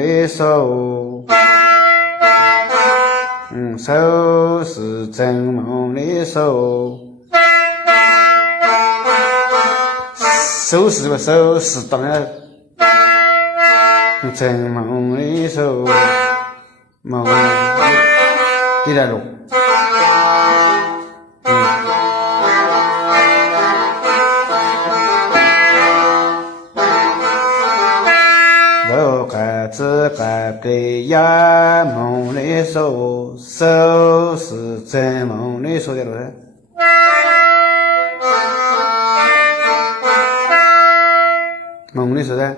的手，手是真梦的手，手是吧？手是当然，真梦的手，梦第二种。手还只还给呀梦的手，手是真梦的手的路噻。梦的手噻。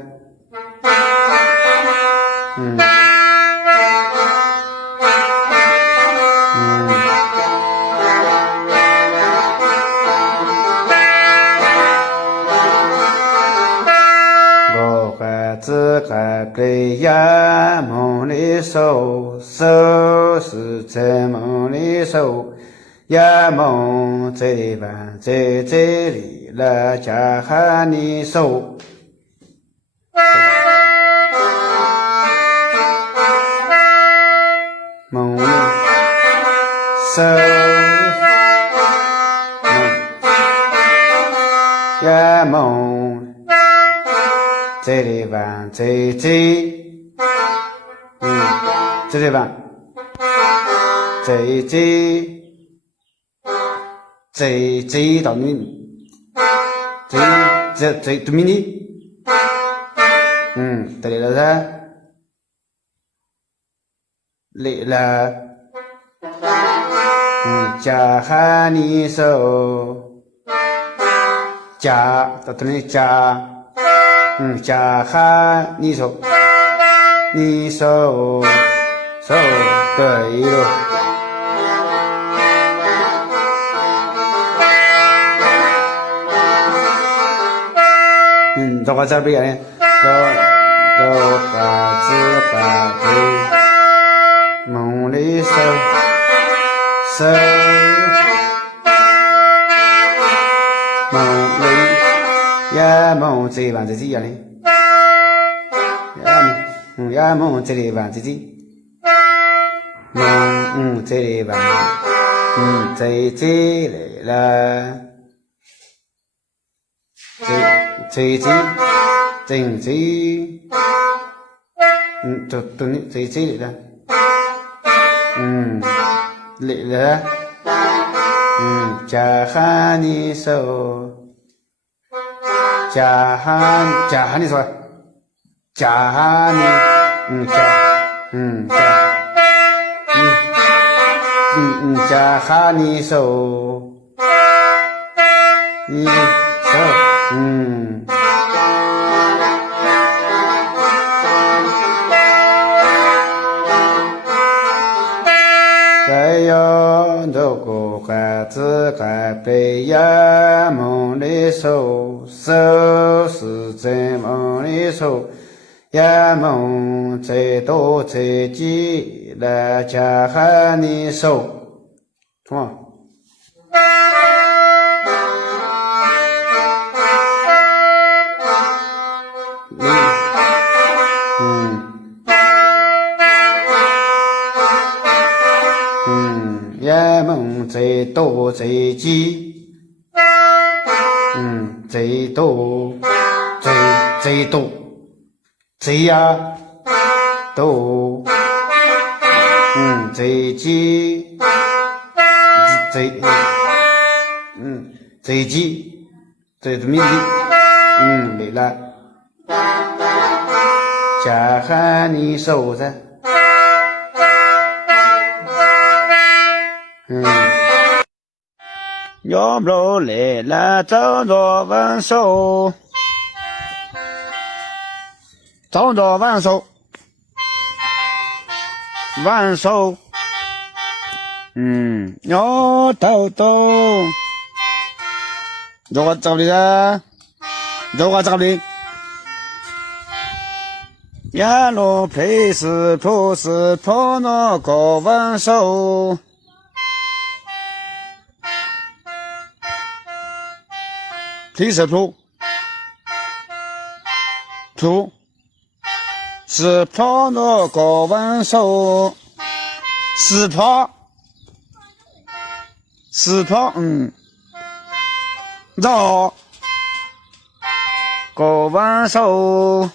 只还给呀梦的手，手是真梦的手，呀梦这里办在这里了，家喊你手。梦的手，呀梦。这里办这，这里办这到你，这对面的，对了噻，累了，家喊你手，家到这里家。家喊你手，你手对了。这个这边呢，这花子花对梦的手，梦里。呀梦这里办这呀嘞，呀梦这里办这，梦这里办，这来了，这都你这里了，来了，家喊你手。家喊你说，家喊你，家喊你手，你手，再有这个孩子还被呀梦的手，手是真梦的手，呀梦最多最急来家喊你手，什么？呀梦最多最急，最多最多最呀多，最急最急最面的，没了，家喊你手噻。要不来了，找着挽手，找着挽手，挽手，要抖抖，我找你噻，我找你，呀罗配是破那个挽手。皮是铺是泡那个温手，是泡，绕个温手，